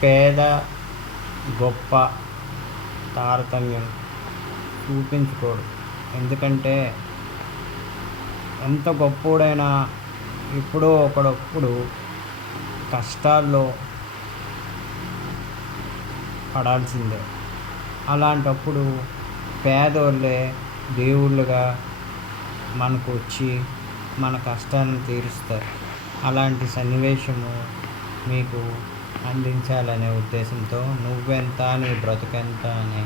పేద గొప్ప తారతమ్యం చూపించకూడదు. ఎందుకంటే ఎంత గొప్పోడైనా ఎప్పుడో ఒకడప్పుడు కష్టాల్లో పడాల్సిందే. అలాంటప్పుడు పేదోళ్ళే దేవుళ్ళుగా మనకు వచ్చి మన కష్టాలను తీరుస్తారు. అలాంటి సన్నివేశము మీకు అందించాలనే ఉద్దేశంతో నువ్వెంత నీ బ్రతుకెంత అనే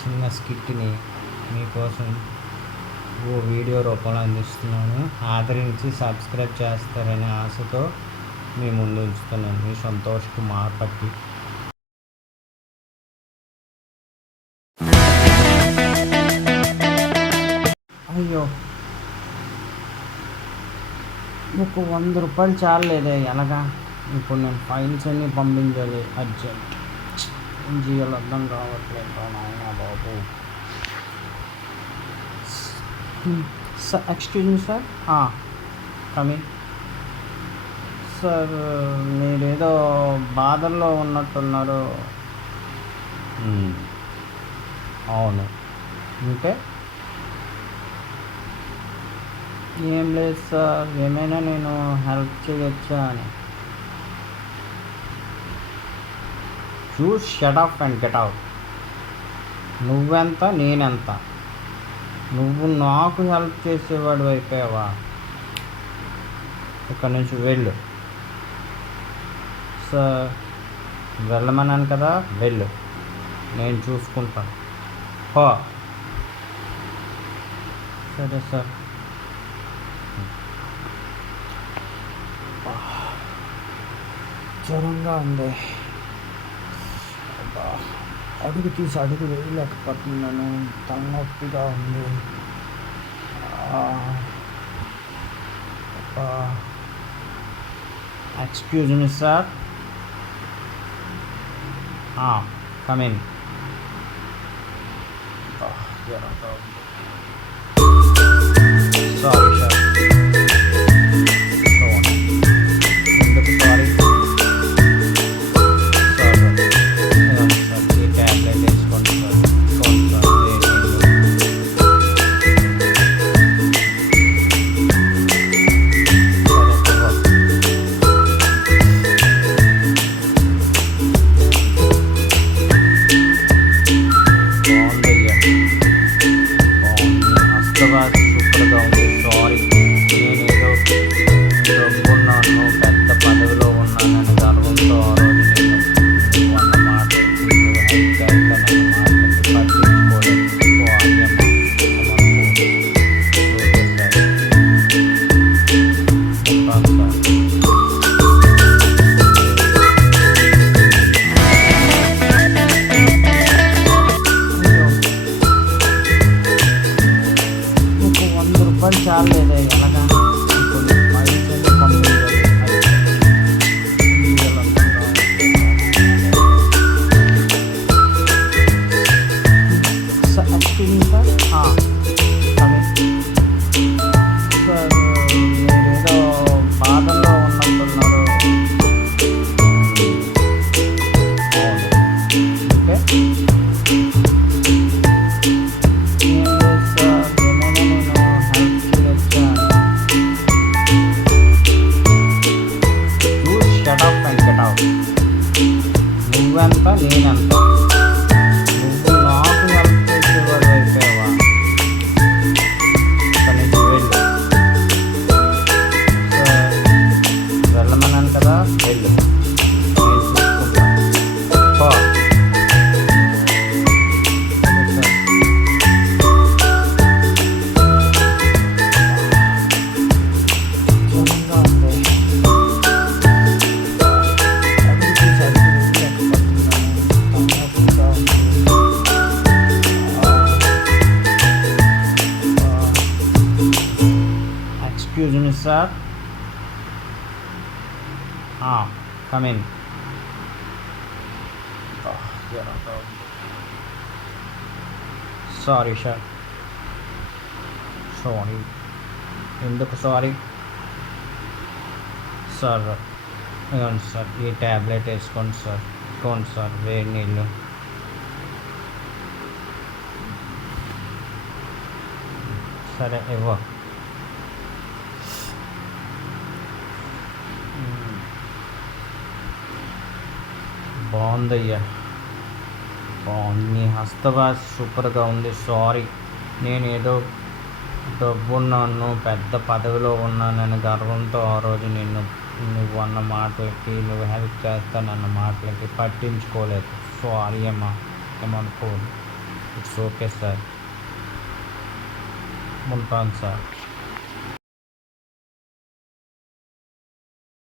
చిన్న స్కిట్ని మీకోసం ఓ వీడియో రూపంలో అందిస్తున్నాను. ఆదరించి సబ్స్క్రైబ్ చేస్తారనే ఆశతో మీ ముందు ఉంచుతున్నాను. మీ సంతోష్ కుమార్ పట్టి. అయ్యో, మీకు 100 రూపాయలు చాలేదే, ఎలాగా? ఇప్పుడు నేను ఫైల్స్ అన్నీ పంపించాలి అర్జెంట్. ఏం చేయాలో అర్థం కావట్లేదు నాయనా బాబు. Sir, excuse me sir. Coming sir. మీరేదో బాధల్లో ఉన్నట్టున్నారు. అవును, అంటే ఏం లేదు సార్, ఏమైనా నేను హెల్ప్ చేయొచ్చా అని. చూస్ shut up and get out. నువ్వెంత నేనెంత? నువ్వు నాకు హెల్ప్ చేసేవాడు అయిపోయావా? ఇక్కడి నుంచి వెళ్ళు సార్. వెళ్ళమన్నాను కదా, వెళ్ళు, నేను చూసుకుంటాను. హో, సరే సార్. జ్వరంగా ఉంది, అడుగు తీసి అడుగు వేయలేకపోతున్నాను, తలనొప్పిగా ఉంది. Excuse me sir. Coming. Sorry sir. సూపర్గా ఉంది. సారీ, నేనేదో డబ్బున్నాను, పెద్ద పదవిలో ఉన్నానని గర్వంతో ఆ రోజు నేను అన్న మాట అయితే నన్ను మాట్లాడి పట్టించుకోలేదు. చాలేదే, ఎలాగా? ఇప్పుడు ఫైల్స్ అన్నీ పంపించాలి. Sir, excuse sir. సార్, మీరేదో బాధల్లో ఉన్నట్టున్నారు. అవును, ఓకే. నువ్వెంత నేనెంత? నువ్వు నాకు హెల్ప్ చేసేవాడు అయిపోయావా? ఇక్కడి నుంచి వెళ్ళు సార్. వెళ్ళమన్నాను కదా, వెళ్ళు, నేను చూసుకుంటాను. Excuse me, sir. Come in. Sorry, sir. Sorry. ఎందుకు సారీ సార్? ఇవ్వండి సార్, ఈ ట్యాబ్లెట్ వేసుకోండి సార్. ఇవ్వండి సార్ వేడి నీళ్ళు. సరే ఇవ్వ. బాగుందయ్యా, బాగుంది. నీ హస్తవాస సూపర్గా ఉంది. సారీ, నేను ఏదో డబ్బున్నాను, పెద్ద పదవిలో ఉన్నానని గర్వంతో ఆ రోజు నువ్వు అన్న మాటలకి, నువ్వు హెల్ప్ చేస్తానన్న మాటలకి పట్టించుకోలేదు. సారీ అమ్మా, ఏమనుకోదు. It's okay sir. ఉంటాను సార్.